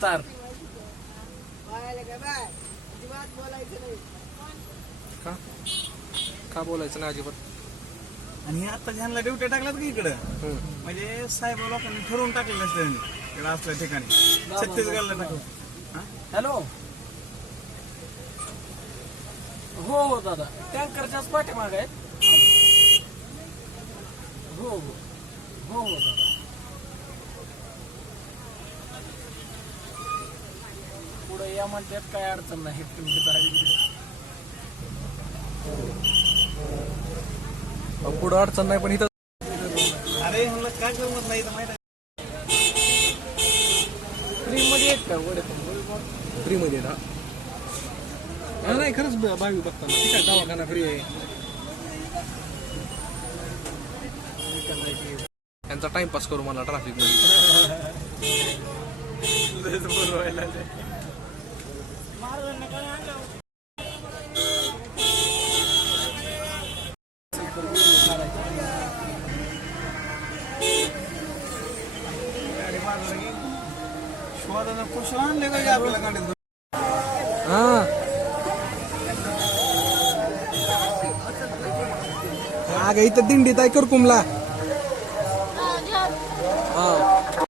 Star. का बोलायचं नाही अजिबात. आणि आता ह्यांना ड्युटी टाकल्यात की इकडं म्हणजे साहेब लोकांनी ठरवून टाकलेलं असतं इकडं असल्या ठिकाणी छत्तीसगडला टाकलं. हॅलो. हो हो दादा टँकरच्याच पाठीमाग आहेत. हो हो हो हो दादा. पुढे या म्हणतात काय अडचण नाही. पुढं अडचण नाही पण इथं. अरे म्हणलं काय जमत नाही तर माहिती फ्री मध्ये आहेत का वडे? फ्री मध्ये ना. नाही खरंच बावी बघताना ठीक आहे. दवाखाना फ्री आहे. त्यांचा टाइमपास करू मला ट्रॅफिक मध्ये बोलवायला. शोधानं पुष्प आणले का आपल्याला गाडीत? हा इथं दिंडीत आहे करकुमला.